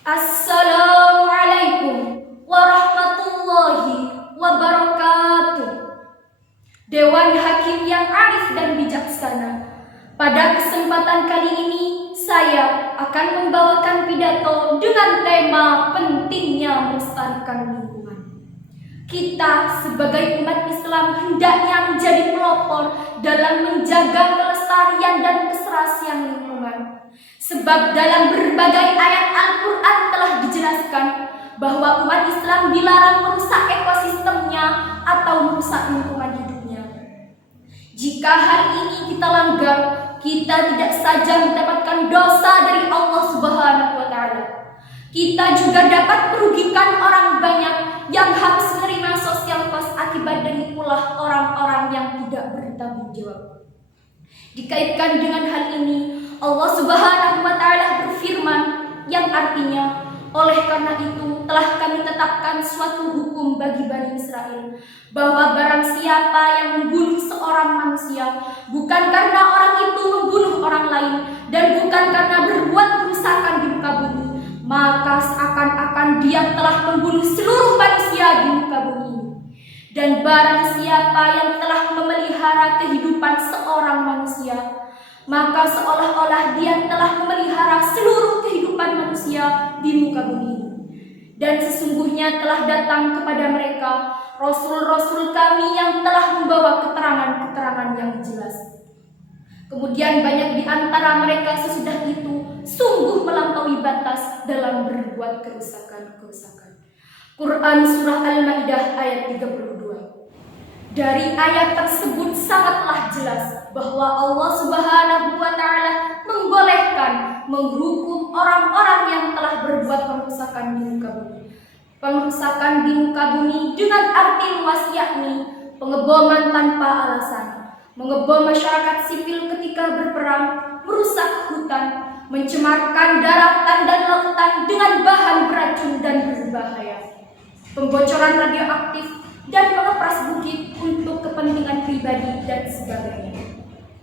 Assalamualaikum warahmatullahi wabarakatuh. Dewan Hakim yang arif dan bijaksana, pada kesempatan kali ini saya akan membawakan pidato dengan tema pentingnya melestarikan lingkungan. Kita sebagai umat Islam hendaknya menjadi pelopor dalam menjaga kelestarian dan keserasian lingkungan. Sebab dalam berbagai ayat Al-Quran telah dijelaskan bahwa umat Islam dilarang merusak ekosistemnya atau merusak lingkungan hidupnya. Jika hal ini kita langgar, kita tidak saja mendapatkan dosa dari Allah Subhanahu wa Ta'ala, kita juga dapat merugikan orang banyak yang harus menerima sosial cost akibat dari ulah orang-orang yang tidak bertanggung jawab. Dikaitkan dengan hal ini, Allah Subhanahu wa Ta'ala berfirman yang artinya, oleh karena itu telah kami tetapkan suatu hukum bagi Bani Israel, bahwa barang siapa yang membunuh seorang manusia bukan karena orang itu membunuh orang lain dan bukan karena berbuat kerusakan di muka bumi, maka seakan-akan dia telah membunuh seluruh manusia di muka bumi ini. Dan barang siapa yang telah memelihara kehidupan seorang manusia, maka seolah-olah dia telah memelihara seluruh kehidupan manusia di muka bumi ini. Dan sesungguhnya telah datang kepada mereka Rasul-Rasul kami yang telah membawa keterangan-keterangan yang jelas. Kemudian banyak di antara mereka sesudah itu sungguh melampaui batas dalam berbuat kerusakan-kerusakan. Quran Surah Al-Ma'idah ayat 32. Dari ayat tersebut sangatlah jelas bahwa Allah Subhanahu wa Ta'ala membolehkan menghukum orang-orang yang telah berbuat pengerusakan di muka bumi. Pengerusakan di muka bumi dengan arti luas, yakni pengeboman tanpa alasan, mengebom masyarakat sipil ketika berperang, merusak hutan, mencemarkan daratan dan lautan dengan bahan beracun dan berbahaya, pembocoran radioaktif, dan mengepras bukit untuk kepentingan pribadi dan sebagainya.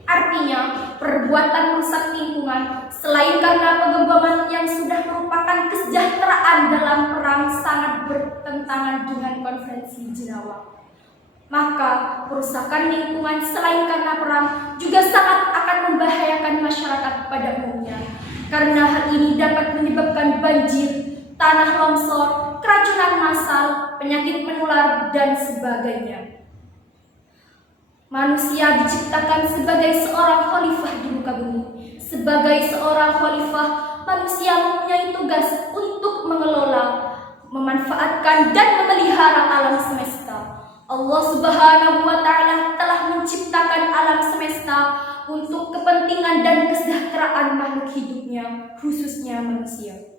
Artinya, perbuatan merusak lingkungan selain karena pengeboman yang sudah merupakan kesejahteraan dalam perang sangat bertentangan dengan Konvensi Jenewa, maka perusakan lingkungan selain karena perang juga sangat akan membahayakan masyarakat pada umumnya, karena hal ini dapat menyebabkan banjir, tanah longsor, keracunan massal, penyakit menular, dan sebagainya. Manusia diciptakan sebagai seorang khalifah di muka bumi. Sebagai seorang khalifah, manusia mempunyai tugas untuk mengelola, memanfaatkan, dan memelihara alam semesta. Allah Subhanahu wa Ta'ala telah menciptakan alam semesta untuk kepentingan dan kesejahteraan makhluk hidupnya, khususnya manusia.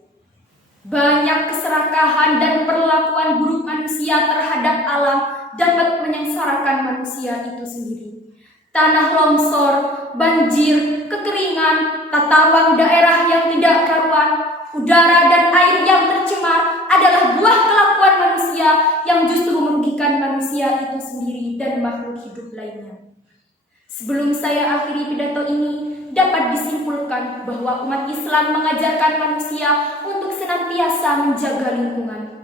Banyak keserakahan dan perlakuan buruk manusia terhadap alam dapat menyengsarakan manusia itu sendiri. Tanah longsor, banjir, kekeringan, tata ruang daerah yang tidak karuan, udara dan air yang tercemar adalah buah kelakuan manusia yang justru merugikan manusia itu sendiri dan makhluk hidup lainnya. Sebelum saya akhiri pidato ini, dapat disimpulkan bahwa umat Islam mengajarkan manusia untuk senantiasa menjaga lingkungan.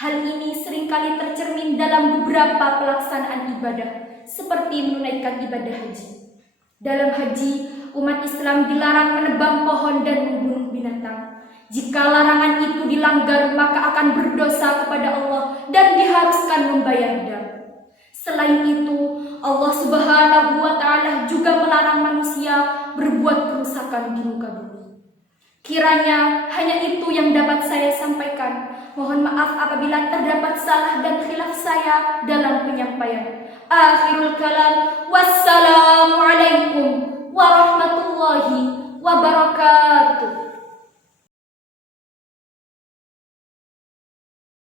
Hal ini seringkali tercermin dalam beberapa pelaksanaan ibadah, seperti menunaikan ibadah haji. Dalam haji, umat Islam dilarang menebang pohon dan membunuh binatang. Jika larangan itu dilanggar, maka akan berdosa kepada Allah dan diharuskan membayar dam. Selain itu, Allah Subhanahu wa Ta'ala juga melarang manusia berbuat kerusakan di muka bumi. Kiranya hanya itu yang dapat saya sampaikan. Mohon maaf apabila terdapat salah dan khilaf saya dalam penyampaian. Akhirul kalam.